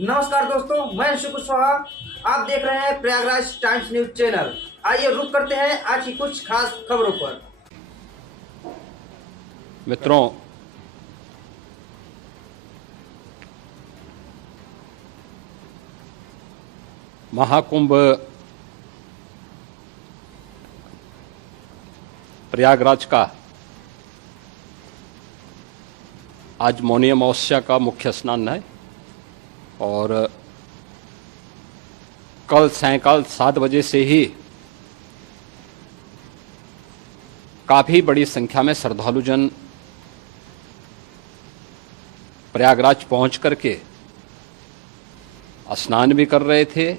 नमस्कार दोस्तों, मैं शुभ कुशवाहा। आप देख रहे हैं प्रयागराज टाइम्स न्यूज चैनल। आइए रुक करते हैं आज की कुछ खास खबरों पर। मित्रों, महाकुंभ प्रयागराज का आज मौनी अमावस्या का मुख्य स्नान है और कल सायंकाल 7 बजे से ही काफ़ी बड़ी संख्या में श्रद्धालुजन प्रयागराज पहुंच करके स्नान भी कर रहे थे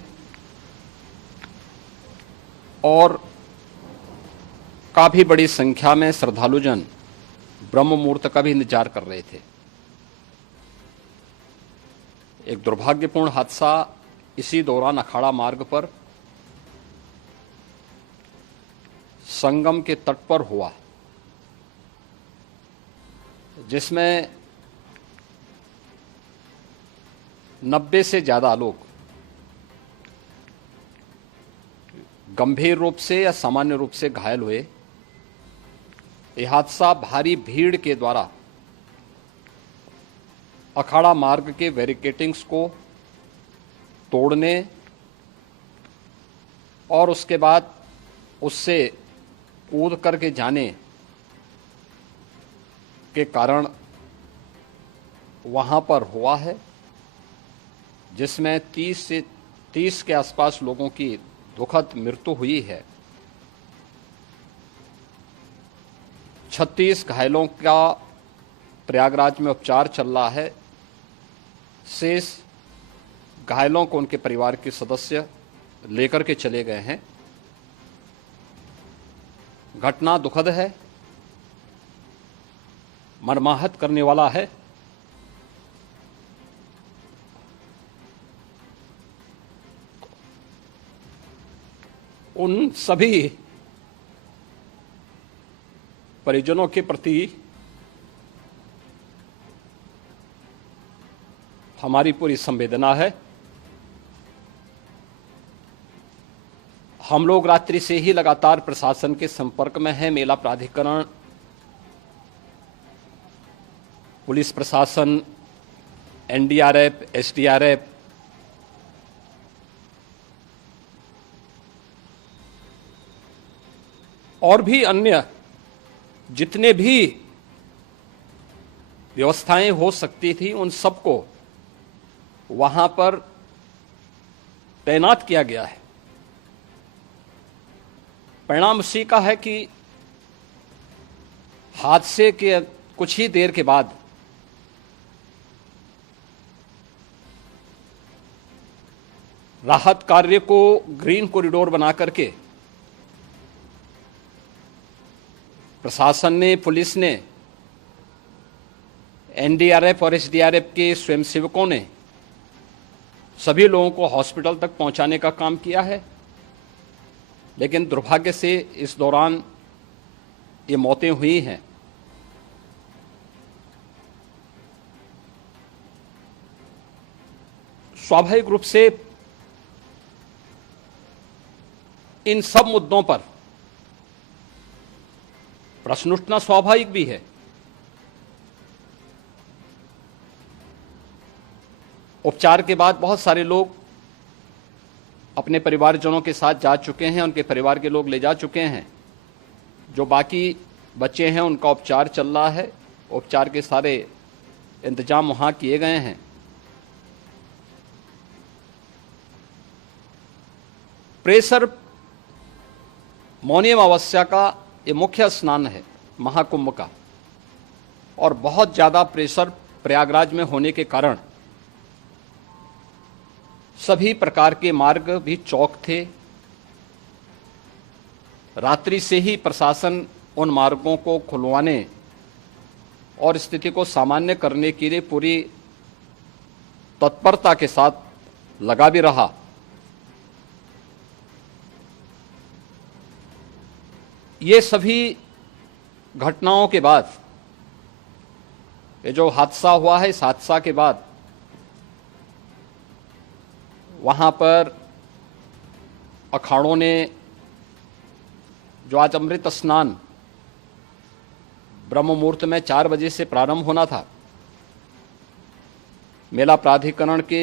और काफ़ी बड़ी संख्या में श्रद्धालुजन ब्रह्म मुहूर्त का भी इंतजार कर रहे थे। एक दुर्भाग्यपूर्ण हादसा इसी दौरान अखाड़ा मार्ग पर संगम के तट पर हुआ, जिसमें 90 से ज़्यादा लोग गंभीर रूप से या सामान्य रूप से घायल हुए। यह हादसा भारी भीड़ के द्वारा अखाड़ा मार्ग के बैरिकेटिंग्स को तोड़ने और उसके बाद उससे कूद करके जाने के कारण वहां पर हुआ है, जिसमें 30 के आसपास लोगों की दुखद मृत्यु हुई है। 36 घायलों का प्रयागराज में उपचार चल रहा है। शेष घायलों को उनके परिवार के सदस्य लेकर के चले गए हैं। घटना दुखद है, मर्माहत करने वाला है। उन सभी परिजनों के प्रति हमारी पूरी संवेदना है। हम लोग रात्रि से ही लगातार प्रशासन के संपर्क में हैं। मेला प्राधिकरण, पुलिस प्रशासन, एनडीआरएफ, एसडीआरएफ और भी अन्य जितने भी व्यवस्थाएं हो सकती थी उन सबको वहां पर तैनात किया गया है। परिणाम उसी का है कि हादसे के कुछ ही देर के बाद राहत कार्य को ग्रीन कॉरिडोर बना करके प्रशासन ने, पुलिस ने, एनडीआरएफ और एसडीआरएफ के स्वयंसेवकों ने सभी लोगों को हॉस्पिटल तक पहुंचाने का काम किया है। लेकिन दुर्भाग्य से इस दौरान ये मौतें हुई हैं। स्वाभाविक रूप से इन सब मुद्दों पर प्रश्न उठना स्वाभाविक भी है। उपचार के बाद बहुत सारे लोग अपने परिवारजनों के साथ जा चुके हैं, उनके परिवार के लोग ले जा चुके हैं। जो बाकी बच्चे हैं उनका उपचार चल रहा है। उपचार के सारे इंतजाम वहां किए गए हैं। प्रेशर मौनी अमावस्या का ये मुख्य स्नान है महाकुंभ का, और बहुत ज़्यादा प्रेशर प्रयागराज में होने के कारण सभी प्रकार के मार्ग भी चौक थे। रात्रि से ही प्रशासन उन मार्गों को खुलवाने और स्थिति को सामान्य करने के लिए पूरी तत्परता के साथ लगा भी रहा। ये सभी घटनाओं के बाद, ये जो हादसा हुआ है, इस हादसा के बाद वहाँ पर अखाड़ों ने जो आज अमृत स्नान ब्रह्म मुहूर्त में 4 बजे से प्रारंभ होना था, मेला प्राधिकरण के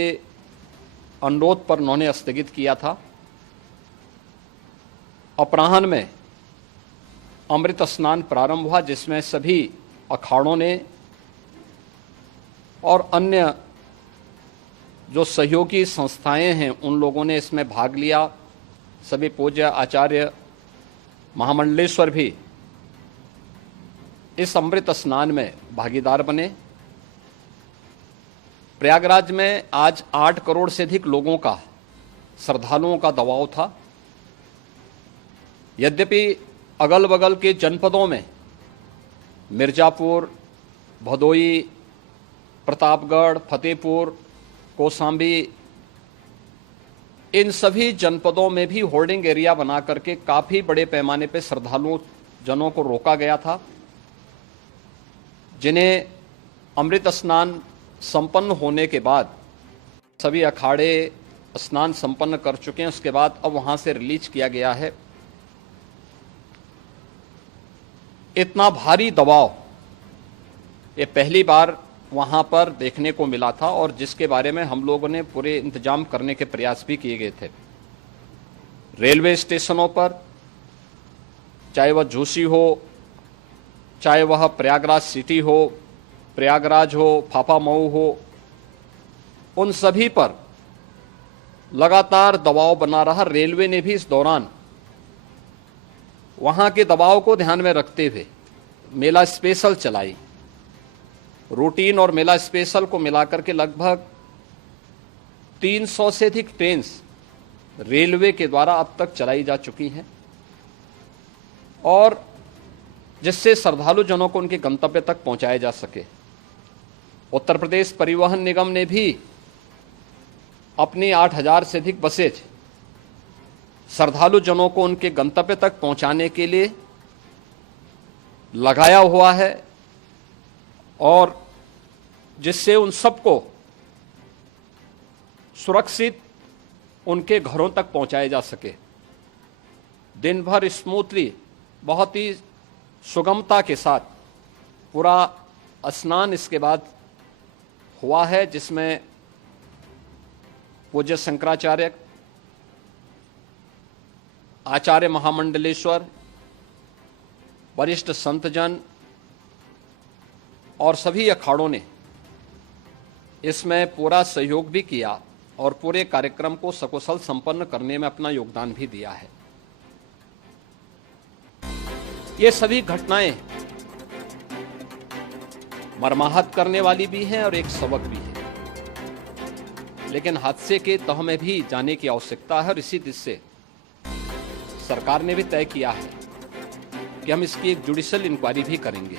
अनुरोध पर उन्होंने स्थगित किया था। अपराह्न में अमृत स्नान प्रारंभ हुआ, जिसमें सभी अखाड़ों ने और अन्य जो सहयोगी संस्थाएं हैं उन लोगों ने इसमें भाग लिया। सभी पूज्य आचार्य महामंडलेश्वर भी इस अमृत स्नान में भागीदार बने। प्रयागराज में आज 8 करोड़ से अधिक लोगों का, श्रद्धालुओं का दबाव था। यद्यपि अगल बगल के जनपदों में मिर्जापुर, भदोई, प्रतापगढ़, फतेहपुर, कौशाम्बी, इन सभी जनपदों में भी होर्डिंग एरिया बना करके काफी बड़े पैमाने पर श्रद्धालुओं जनों को रोका गया था, जिन्हें अमृत स्नान संपन्न होने के बाद सभी अखाड़े स्नान संपन्न कर चुके हैं। उसके बाद अब वहां से रिलीज किया गया है। इतना भारी दबाव ये पहली बार वहां पर देखने को मिला था, और जिसके बारे में हम लोगों ने पूरे इंतजाम करने के प्रयास भी किए गए थे। रेलवे स्टेशनों पर, चाहे वह झूसी हो, चाहे वह प्रयागराज सिटी हो, प्रयागराज हो, फाफामऊ हो, उन सभी पर लगातार दबाव बना रहा। रेलवे ने भी इस दौरान वहां के दबाव को ध्यान में रखते हुए मेला स्पेशल चलाई। रूटीन और मेला स्पेशल को मिलाकर के लगभग 300 से अधिक ट्रेन रेलवे के द्वारा अब तक चलाई जा चुकी हैं, और जिससे श्रद्धालु जनों को उनके गंतव्य तक पहुंचाया जा सके। उत्तर प्रदेश परिवहन निगम ने भी अपनी 8000 से अधिक बसेज श्रद्धालु जनों को उनके गंतव्य तक पहुंचाने के लिए लगाया हुआ है, और जिससे उन सबको सुरक्षित उनके घरों तक पहुंचाया जा सके। दिन भर स्मूथली, बहुत ही सुगमता के साथ पूरा स्नान इसके बाद हुआ है, जिसमें पूज्य शंकराचार्य, आचार्य महामंडलेश्वर, वरिष्ठ संतजन और सभी अखाड़ों ने इसमें पूरा सहयोग भी किया और पूरे कार्यक्रम को सकुशल संपन्न करने में अपना योगदान भी दिया है। ये सभी घटनाएं मर्माहत करने वाली भी हैं और एक सबक भी है, लेकिन हादसे के तह में भी जाने की आवश्यकता है, और इसी दिशा से सरकार ने भी तय किया है कि हम इसकी एक जुडिशियल इंक्वायरी भी करेंगे,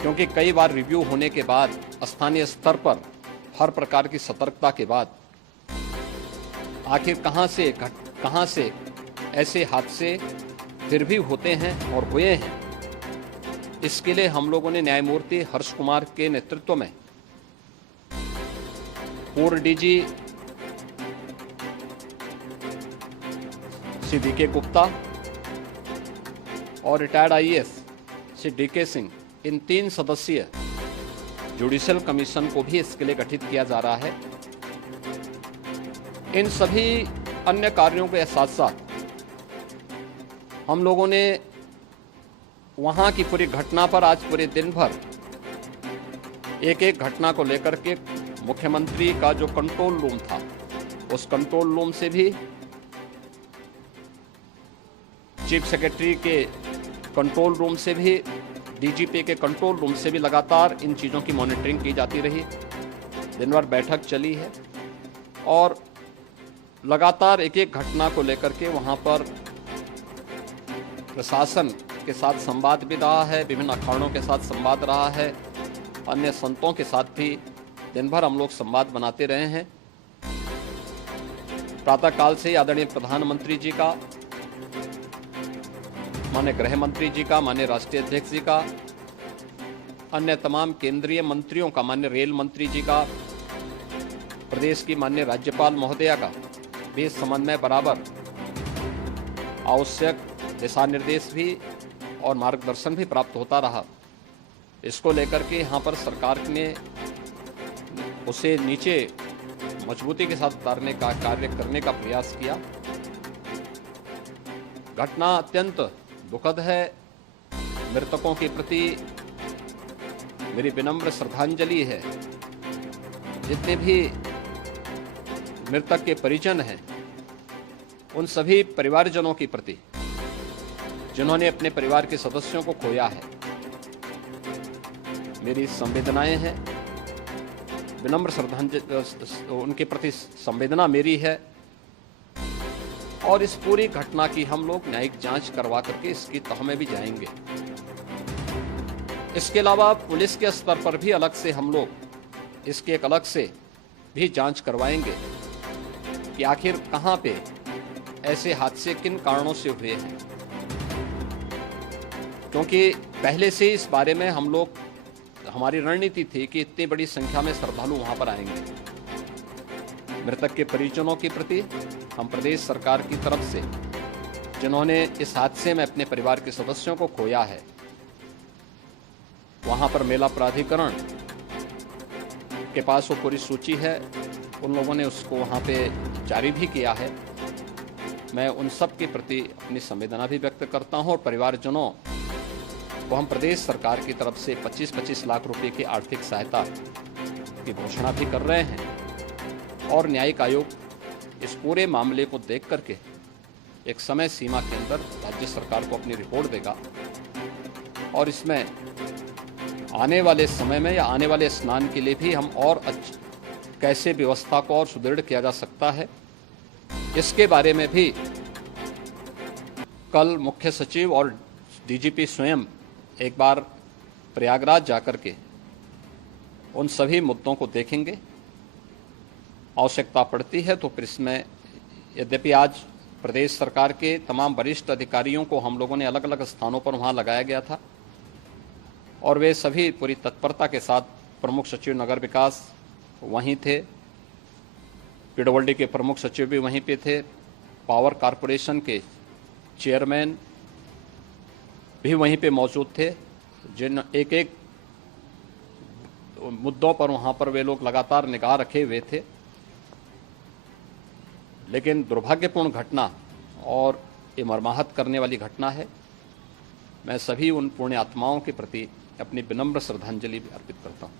क्योंकि कई बार रिव्यू होने के बाद स्थानीय स्तर पर हर प्रकार की सतर्कता के बाद आखिर कहां से ऐसे हादसे फिर भी होते हैं और हुए हैं। इसके लिए हम लोगों ने न्यायमूर्ति हर्ष कुमार के नेतृत्व में पूर्व डीजी श्री डी.के. गुप्ता और retired IAS Shri D K. Singh, इन 3 सदस्यीय जुडिशियल कमीशन को भी इसके लिए गठित किया जा रहा है। इन सभी अन्य कार्यों के साथ साथ हम लोगों ने वहां की पूरी घटना पर आज पूरे दिन भर एक एक घटना को लेकर के मुख्यमंत्री का जो कंट्रोल रूम था, उस कंट्रोल रूम से भी, चीफ सेक्रेटरी के कंट्रोल रूम से भी, डीजीपी के कंट्रोल रूम से भी लगातार इन चीज़ों की मॉनिटरिंग की जाती रही। दिन भर बैठक चली है और लगातार एक एक घटना को लेकर के वहाँ पर प्रशासन के साथ संवाद भी रहा है, विभिन्न अखाड़ों के साथ संवाद रहा है, अन्य संतों के साथ भी दिन भर हम लोग संवाद बनाते रहे हैं। प्रातःकाल से आदरणीय प्रधानमंत्री जी का, माननीय गृह मंत्री जी का, माननीय राष्ट्रीय अध्यक्ष जी का, अन्य तमाम केंद्रीय मंत्रियों का, माननीय रेल मंत्री जी का, प्रदेश की माननीय राज्यपाल महोदया का भी इस संबंध में बराबर आवश्यक दिशा निर्देश भी और मार्गदर्शन भी प्राप्त होता रहा। इसको लेकर के यहाँ पर सरकार ने उसे नीचे मजबूती के साथ उतारने का कार्य करने का प्रयास किया। घटना अत्यंत दुखद है। मृतकों के प्रति मेरी विनम्र श्रद्धांजलि है। जितने भी मृतक के परिजन हैं, उन सभी परिवारजनों के प्रति जिन्होंने अपने परिवार के सदस्यों को खोया है, मेरी संवेदनाएं हैं। विनम्र श्रद्धांजलि उनके प्रति संवेदना मेरी है और इस पूरी घटना की हम लोग न्यायिक जांच करवा करके इसकी तह में भी जाएंगे। इसके अलावा पुलिस के स्तर पर भी अलग से हम लोग इसके एक अलग से भी जांच करवाएंगे कि आखिर कहां पे ऐसे हादसे किन कारणों से हुए हैं, क्योंकि पहले से इस बारे में हम लोग हमारी रणनीति थी कि इतनी बड़ी संख्या में श्रद्धालु वहां पर आएंगे। मृतक के परिजनों के प्रति हम प्रदेश सरकार की तरफ से, जिन्होंने इस हादसे में अपने परिवार के सदस्यों को खोया है, वहां पर मेला प्राधिकरण के पास वो पूरी सूची है, उन लोगों ने उसको वहां पे जारी भी किया है। मैं उन सब के प्रति अपनी संवेदना भी व्यक्त करता हूं और परिवारजनों को हम प्रदेश सरकार की तरफ से 25-25 लाख रुपए की आर्थिक सहायता की घोषणा भी कर रहे हैं और न्यायिक आयोग इस पूरे मामले को देख करके एक समय सीमा के अंदर राज्य सरकार को अपनी रिपोर्ट देगा और इसमें आने वाले समय में या आने वाले स्नान के लिए भी हम और कैसे व्यवस्था को और सुदृढ़ किया जा सकता है, इसके बारे में भी कल मुख्य सचिव और डीजीपी स्वयं एक बार प्रयागराज जाकर के उन सभी मुद्दों को देखेंगे। आवश्यकता पड़ती है तो फिर इसमें, यद्यपि आज प्रदेश सरकार के तमाम वरिष्ठ अधिकारियों को हम लोगों ने अलग अलग स्थानों पर वहां लगाया गया था और वे सभी पूरी तत्परता के साथ, प्रमुख सचिव नगर विकास वहीं थे, पीडब्ल्यूडी के प्रमुख सचिव भी वहीं पे थे, पावर कॉरपोरेशन के चेयरमैन भी वहीं पे मौजूद थे, जिन एक एक मुद्दों पर वहां पर वे लोग लगातार निगाह रखे हुए थे। लेकिन दुर्भाग्यपूर्ण घटना और ये मर्माहत करने वाली घटना है। मैं सभी उन पुण्य आत्माओं के प्रति अपनी विनम्र श्रद्धांजलि अर्पित करता हूँ।